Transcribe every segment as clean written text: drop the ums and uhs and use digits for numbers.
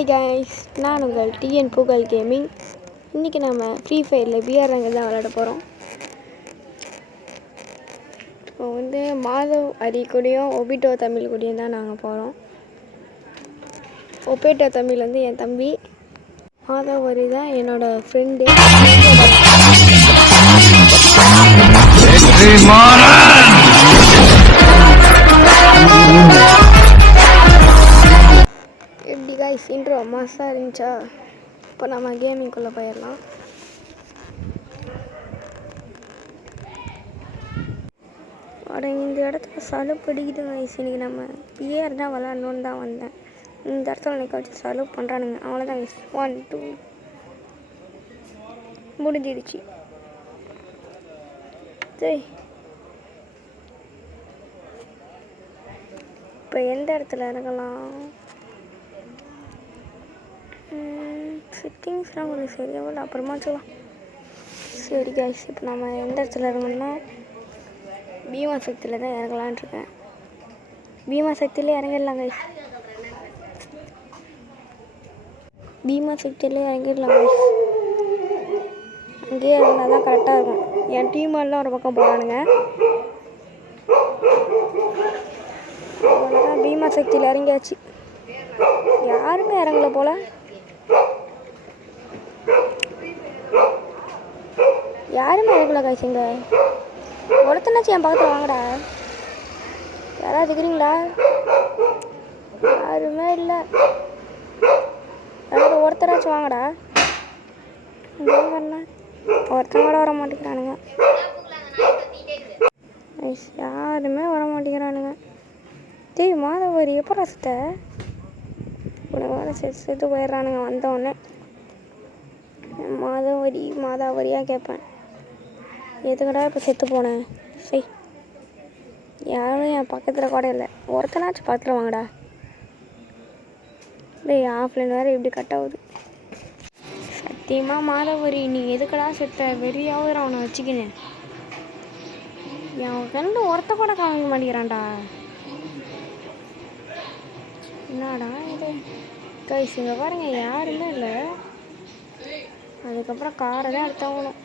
Hi guys, நான் உங்கள் TN புகழ் கேமிங். இன்றைக்கி நம்ம ஃப்ரீ ஃபயரில் பிஆர் ரேங்கில் தான் விளையாட போகிறோம். இப்போ மாதவ் அரி கூடயும் ஒபிட்டோ தமிழ் கூடயும் தான் நாங்கள் போகிறோம். ஒபேட்டோ தமிழ் என் தம்பி, மாதவ் அரி தான் என்னோடய ஃப்ரெண்டு. எப்படி கைஸ் இன்ட்ரோ மாசாக இருந்துச்சா? இப்போ நம்ம கேமிங்குள்ளே போயிடலாம். இந்த இடத்துல சலுப்பு அடிக்குது கைஸ். இன்றைக்கி நம்ம பிஆர் தான் விளாட்ணுன்னு தான் வந்தேன். இந்த இடத்துல நிற்க வச்சு சலுப்பு பண்ணுறானுங்க. அவ்வளோதான் கைஸ். 1 2 முடிஞ்சிடுச்சு. சரி, இப்போ எந்த இடத்துல இறங்கலாம்? செட்டிங்ஸ்லாம் கொஞ்சம் சரியாக இல்லை, அப்புறமா சொல்லலாம். சரி கைஸ், இப்போ நம்ம எந்த இடத்துல இறங்கணும்னா பீமா சக்தியில் தான் இறங்கலான் இருக்கேன். பீமா சக்தியிலே இறங்கிடலாம் கைஸ். பீமா சக்தியிலே இறங்கிடலாம் கைஸ். அங்கேயே இருந்தால் தான் கரெக்டாக இருக்கும். என் டீம் எல்லாம் ஒரு பக்கம் போகிறானுங்க. அவ்வளோதான், பீமா சக்தியில் இறங்கியாச்சு. யாருமே இறங்கல போல். யாருமே இறங்கல கைஸ். இங்கே ஒருத்தனாச்சும் என் பக்கத்தில் வாங்கடா. யாராவது இருக்கிறீங்களா? யாருமே இல்லை. யாராவது ஒருத்தராச்சும் வாங்கடா. வரல, ஒருத்தன் கூட வர மாட்டேங்கிறானுங்க. யாருமே வர மாட்டேங்கிறானுங்க. டேய் மாதவரி, எப்போ ரசத்தை உனக்கு வேறு செத்து போயிடுறானுங்க வந்தோடனே. மாதாவரியாக கேட்பேன், எதுக்கடா இப்போ செத்து போனேன்? சரி, யாரும் என் பக்கத்தில் கூட இல்லை. ஒருத்தனாச்சும் பக்கத்தில் வாங்கடா. டேய் ஆஃப்லைன் வேறு இப்படி கட் ஆகுது. சத்தியமாக மாதவரி, நீ எதுக்கடா செத்த? வெறியாவது அவனை வச்சுக்கினேன். என் ஃப்ரெண்டு ஒருத்த கூட காமிக்க மாட்டேங்கிறான்டா. என்னடா இது கைஸ்? இங்கே பாருங்க, யாருமே இல்லை. அதுக்கப்புறம் காரை தான் எடுத்தாகணும்.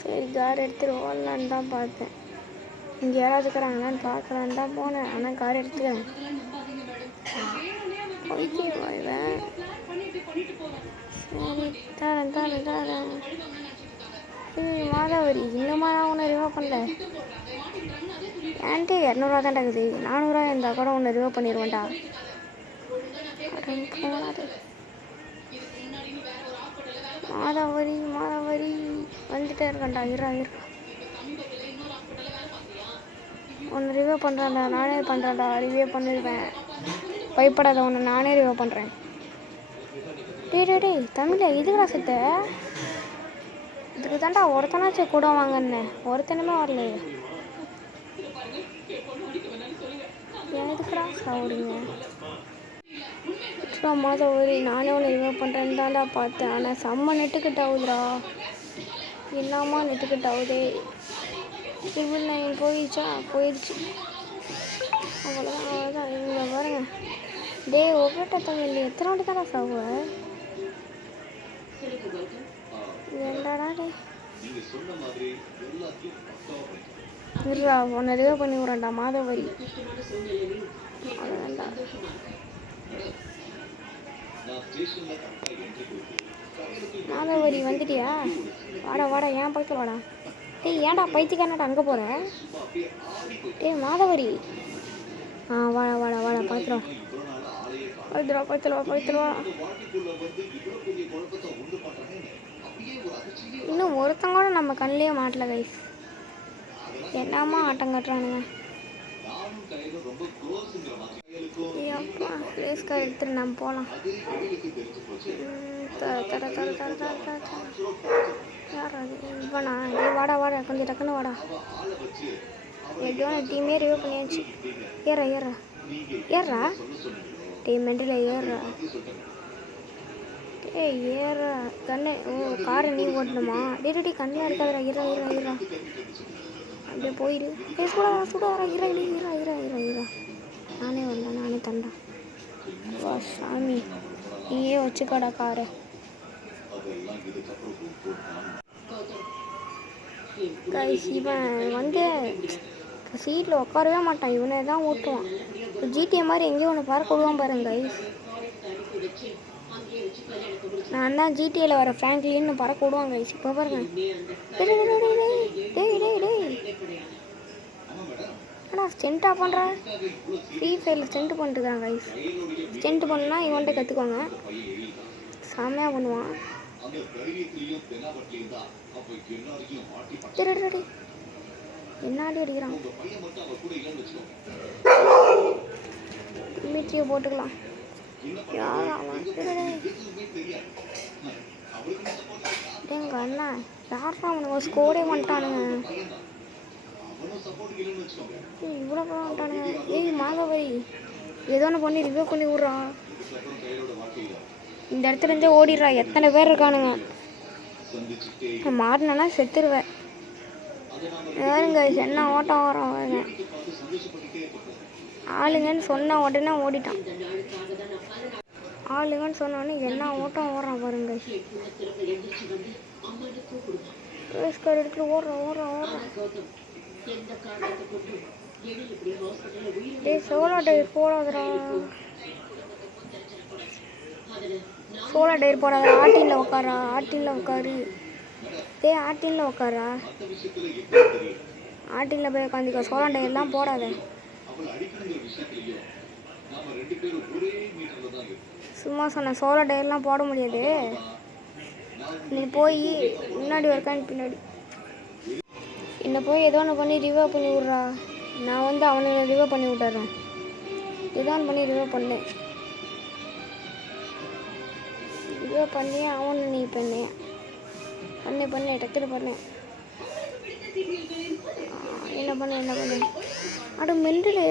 சரி, கார் எடுத்துகிட்டு ஓடலான்னு தான் பார்த்தேன். இங்கே யாராவது இருக்கிறாங்களான்னு பார்க்கலான்னு தான் போனேன். ஆனால் கார் எடுத்துக்கிறேன். போய்க்குவேன். சரி, தரேன். மாதாவரி, இன்னுமா நான் ஒன்று ரிவர்வ் பண்ணல. ஏன்ட்டு 200 தான் இருக்குது. 400 இருந்தால் கூட ஒன்று ரிவர்வ் பண்ணிடுவேன்டா. மாதாவரி வந்துட்டே இருக்கேன்டா. இருறா ஒன்று ரிவர்வ் பண்ணுறேன்டா. நானே பண்ணுறேன்டா. ரிவர்வ் பண்ணிடுவேன், பயப்படாத. ஒன்று நானே ரிவர்வ் பண்ணுறேன். டேய் தமிழ, இதுக்குடா செத்த? இதுக்கு தான்டா ஒருத்தனாச்சும் கூட வாங்கன்னு. ஒருத்தனுமே வரலையே. எதுக்குடா சாப்பிடுங்க? மாதவரி, நானே ஒன்று ரிவர்வ் பண்ணுறேன்னு தான்டா பார்த்தேன். ஆனால் செம்ம நெட்டுக்கிட்ட ஆகுதுடா. என்னம்மா நெட்டுக்கிட்ட ஆகுதே. 999 போயிடுச்சு. அவ்வளோதான். இங்கே பாருங்க. டேய் ஒபேட்டோ தமிழ், எத்தனை வாட்டி தான்டா சாகுவ? என்னடா டே, இருடா ஒன்று ரிவர்வ் பண்ணி விட்றேன்டா மாதவரி. அவ்வளோதான்டா. மாதவரி வந்துட்டியா? வாடா ஏன் பக்கத்தில் வாடா. டேய் ஏன்டா பைத்தியக்காரனாடா அங்கே போகிற? டேய் மாதவரி, வாடா பக்கத்தில் வா. இன்னும் ஒருத்தங்க நம்ம கண்ணிலே மாட்டல கைஸ். என்னம்மா ஆட்டம் கட்டுறானுங்க. அப்பா ரேஸ் கார் எடுத்துட்டு நம்ம போகலாம். யார் அது? இவனா? வாடா கொஞ்சம் டக்குன்னு வாடா. எப்படியோ டீமே ரிவ்யூ பண்ணியாச்சு. ஏறா டீம் மெண்டில் ஏறா. ஏறா கண்ணு. காரை நீ ஓட்டணுமா? டேடி கண்ணில் இருக்காதுடா. இரா அப்படியே போயிடு. சுடாரா. இரா நானே தண்டா. வா சாமி, நீயே வச்சுக்கடா காரை. கைஸ் இவன் வந்து சீட்டில் உட்காரவே மாட்டான், இவனே தான் ஓட்டுவான். ஜிடிஏ மாதிரி எங்கேயும் ஒன்று பார்க்க விடுவான் பாருங்க கைஸ். நான் தான் ஜிடிஏல வர ஃப்ராங்க்லின்னு பறக்க விடுவாங்க கைஸ். இப்போ பாருங்க, டேய் டேய் டேய், ஆனால் ஸ்டென்ட்டாக பண்ணுறா. ஃப்ரீ ஃபயரில் ஸ்டென்ட் பண்ணிட்டுருக்காங்க கைஸ். ஸ்டென்ட் பண்ணா இவன்கிட்ட கற்றுக்குவாங்க, செம்மையாக பண்ணுவான். என்னாடி அடிக்கிறான், மீட்டியை போட்டுக்கலாம். யார் அவன்? எங்க அண்ணா யாரா அவனுங்க ஸ்கோரே பண்ணிட்டானுங்க, இவ்வளோ பண்ணிட்டானுங்க. ஏய் மாதவரி, ஏதோ ஒன்று பண்ணி ரிவ்யூ பண்ணி விட்றா. இந்த இடத்துல இருந்தே ஓடிடுறா. எத்தனை பேர் இருக்கானுங்க, மாறினா செத்துருவேன். வேறுங்க என்ன ஓட்டம் வரோம் பாருங்க. ஆளுங்கன்னு சொன்ன உடனே ஓடிட்டான். ஆளுங்கன்னு சொன்னோடனே என்ன ஓட்டம் ஓடுறான் பாருங்க. ரேஸ்கார் எடுத்துட்டு ஓடுறான் ஓடுறான் ஓடுறான். டே சோலா டயர் போடாதடா, சோலா டயர் போடாதடா. ஆட்டின்ல உட்காரா, ஆட்டின்ல உட்காரு. டே ஆட்டின்ல உட்காரா, ஆட்டின்ல போய் உட்காந்துக்கோ. சோலா டயர்லாம் போடாத. சும்மா சொன்ன, சோலா டயர்லாம் போட முடியாது. நீ போய் முன்னாடி ஒருக்கான் பின்னாடி என்னை போய் ஏதோ ஒன்று பண்ணி ரிவ்யூ பண்ணி விட்றா. நான் வந்து அவனை ரிவ்யூ பண்ணி விட்டுறேன். ஏதோ ஒன்று பண்ணி ரிவ்யூ பண்ணேன், ரிவ்யூ பண்ணி அவனை நீ பண்ணு பண்ணு டக்குனு பண்ணு. என்ன பண்ணு அட மெண்டலு.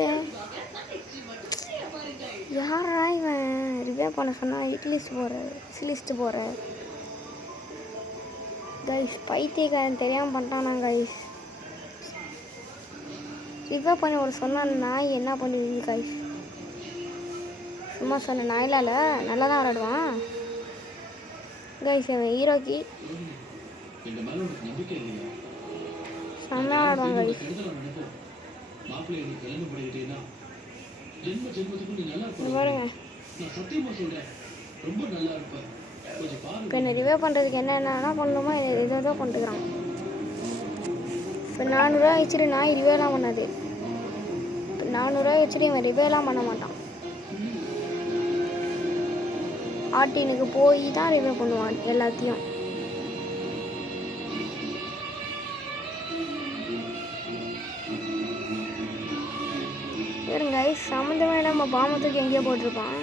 யாரா இவன் ரிவ்யூ பண்ண சொன்னால் விசிலிஸ்ட்டு போகிற கைஸ். பைத்தியக்காரன் தெரியாமல் பண்ணிட்டானா கைஸ். ரிவ்யூ பண்ணி ஒரு சொன்ன நாய் என்ன பண்ணுவீங்க கைஸ். சும்மா சொன்ன நாயிலால நல்லா தான் விளாடுவான் கைஸ். இவன் ஹீரோக்கி செம்மையாக விளாடுவான் கைஸ். பாருங்க, இப்போ என்ன ரிவ்யூ பண்ணுறதுக்கு என்னென்னா பண்ணணுமோ ஏதோ பண்ணிட்டுக்கிறான். இப்போ 400 ரூபா வச்சுட்டு நாய் ரிவ்யூலாம் பண்ணாது. இப்போ 400 ரூபா வச்சுட்டு இவன் ரிவ்யூலாம் பண்ண மாட்டான். ஆர்டினுக்கு போய் தான் ரிவ்யூ பண்ணுவான் எல்லாத்தையும். இருங்க சம்மந்தமே நம்ம பாமத்துக்கு எங்கேயோ போட்டிருப்பான்.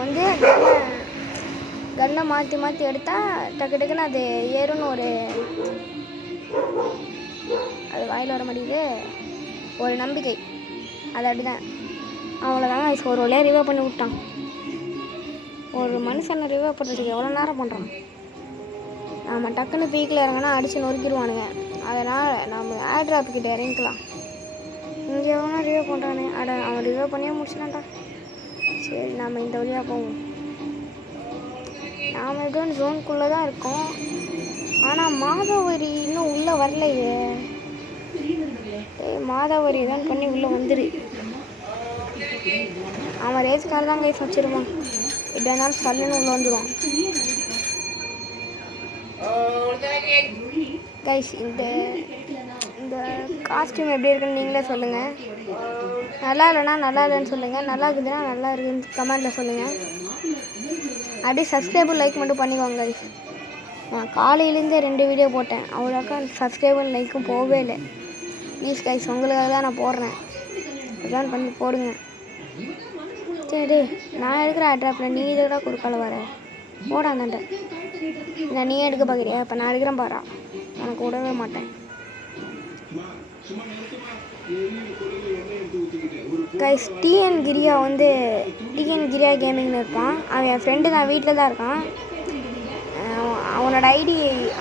வந்து கன்னை மாற்றி எடுத்தால் டக்கு டக்குன்னு அது ஏறும்னு அது வாயில் வர மாட்டேங்குது ஒரு நம்பிக்கை. அது அப்படிதான். அவ்வளோதாங்க ஒரு வழியாக ரிவ்யூ பண்ணி விட்டான். ஒரு மனுஷனை ரிவ்யூ பண்ணுறதுக்கு எவ்வளோ நேரம் பண்ணுறான். நம்ம டக்குன்னு பீக்கில் இறங்கினா அடித்து நொறுக்கிடுவானுங்க. அதனால் நம்ம ஏர்ட்ராப் கிட்ட இறங்கிக்கலாம். இங்கே எவ்வளோ ரிவ்யூ பண்ணுறானே, அவன் ரிவ்யூ பண்ணியே முடிச்சிடான்டா. சரி நம்ம இந்த வழியாக போவோம். நாம் எதுவும் ஜோனுக்குள்ளே தான் இருக்கோம். ஆனால் மாதவரி இன்னும் உள்ளே வரலையே. மாதவரி தான் பண்ணி உள்ளே வந்துரு. அவன் ரேஸ் கார் தான் கைஸ் வச்சிருவான். எப்படி இருந்தாலும் சல்லுன்னு உள்ளே வந்துடுவான் கைஸ். இந்த காஸ்டியூம் எப்படி இருக்குன்னு நீங்களே சொல்லுங்கள். நல்லா இல்லைன்னா நல்லா இல்லைன்னு சொல்லுங்கள், நல்லா இருக்குதுன்னா நல்லா இருக்குதுன்னு கமெண்டில் சொல்லுங்கள். அப்படியே சப்ஸ்கிரைபர் லைக் மட்டும் பண்ணிக்கோங்க கைஸ். நான் காலையிலேருந்தே 2 வீடியோ போட்டேன், அவ்வளோக்கா சப்ஸ்கிரைபர் லைக்கும் போகவே இல்லை. ப்ளீஸ் கைஸ், உங்களுக்காக தான் நான் போடுறேன், அதான் பண்ணி போடுங்க. சரி நான் எடுக்கிற அட்ராப்பில் நீ இதோட குறுக்கால வர போடாந்தாண்ட. நான் நீ எடுக்க பார்க்குறியா? இப்போ நான் எடுக்கிறேன் பாரா, உனக்கு விடவே மாட்டேன் கைஸ். டிஎன் கிரியா கேமிங்னு இருப்பான். அவன் என் ஃப்ரெண்டு தான், வீட்டில் தான் இருக்கான்.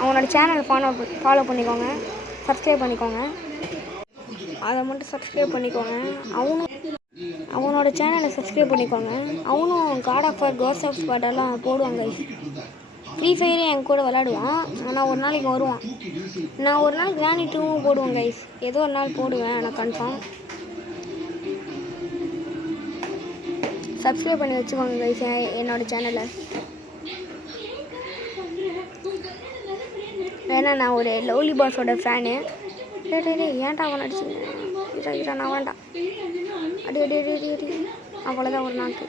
அவனோட சேனல் ஃபாலோ பண்ணிக்கோங்க, சப்ஸ்கிரைப் பண்ணிக்கோங்க. அதை மட்டும் சப்ஸ்கிரைப் பண்ணிக்கோங்க. அவனும் அவனோட சேனலை சப்ஸ்கிரைப் பண்ணிக்கோங்க. அவனும் God of War, Ghost of ஸ்குவாடெல்லாம் போடுவாங்க. ஃப்ரீ ஃபயரே என் கூட விளாடுவான். ஆனால் ஒரு நாளைக்கு வருவான். நான் ஒரு நாள் கிராணி 2 போடுவேன் கைஸ். ஏதோ ஒரு நாள் போடுவேன் ஆனால் கன்ஃபார்ம். சப்ஸ்கிரைப் பண்ணி வச்சுக்கோங்க கைஸ் என்னோடய சேனலை. ஏன்னா நான் ஒரு லவ்லி பாஸோட ஃபேனு. ஏன்டா அவன் அடிச்சுங்க? நான் வேண்டாம். அடி அடி அடி அடி அடி. அவ்வளோதான் ஒரு நாக்கு.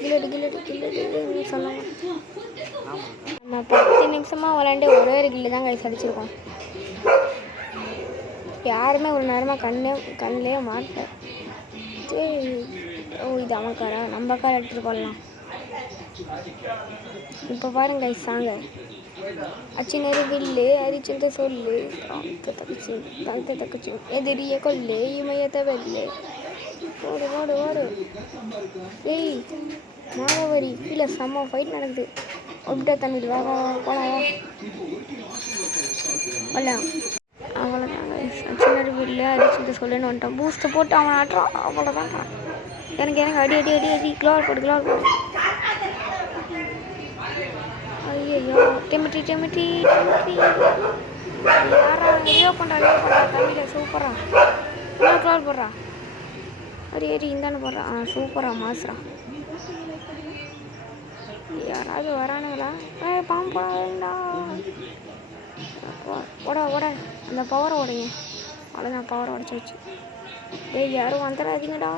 கில்லடி கில்லடி கில்லடி சொல்லுங்க. நம்ம 10 நிமிஷமாக விளாண்டு ஒரே ஒரு கில்லு தான் கைஸ் அடிச்சிருக்கோம். யாருமே ஒரு நேரமாக கண்ணிலே மாட்டேன். ஓ இது அவன் காரா? நம்ம கார் எடுத்துகிட்டு போடலாம். இப்போ பாருங்க கைஸ் சாங்க. அச்சினரு வில்லு அரிச்சந்த சொல்லு தகுச்சி தகுச்சி எதிரிய கொல்லு இமயத்தை வெல்லு. ஓடு ஓடு ஓடு. ஏய் மாகவரி கீழே செம்ம ஃபைட் நடக்குது. ஒப்பிட்ட தமிழ் வா போலாம். அவ்வளோதான் கைஸ். அச்சினரு வில்லு அரிச்சந்த சொல்லுன்னு வந்துட்டான். பூஸ்ட்டை போட்டு அவன் ஆட்டுறான். அவ்வளோதான். எனக்கு அடி அடி அடி அடி. க்ளோர் போடு. ஐயோ டெமிட்டி யாரா ஐயோ பண்ணுறா தமிழ சூப்பரா. என்ன க்ளோர் போடுறா? அடி இந்தானு போடுறா. சூப்பரா மாசுறா. யாராவது வரானுங்களா? பாம்பு போடாதா? ஓட அந்த பவரை உடைங்க. அவ்வளோதான் பவரை உடச்சாச்சு. யாரும் வந்துடாதீங்கடா.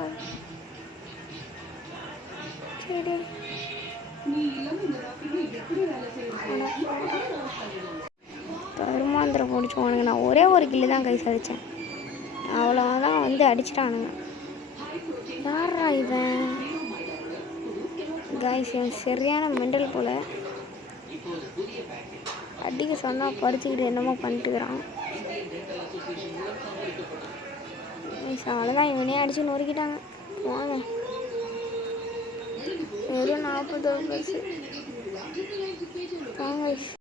சரி கருமாந்திரம் பிடிச்சவானுங்க. நான் ஒரே ஒரு கில்லு தான் கைஸ் அடித்தேன். அவ்வளோதான் வந்து அடிச்சிட்டானுங்க. யாரா இவன்? கைஸ் எனக்கு சரியான மெண்டல் போல். அடிக்க சொன்னால் படிச்சுக்கிட்டு என்னமோ பண்ணிட்டுக்கிறான். அவ்வளோதான் இவனே அடித்து நொறுக்கிட்டாங்க. வாங்க வெறும் 40 வாங்க.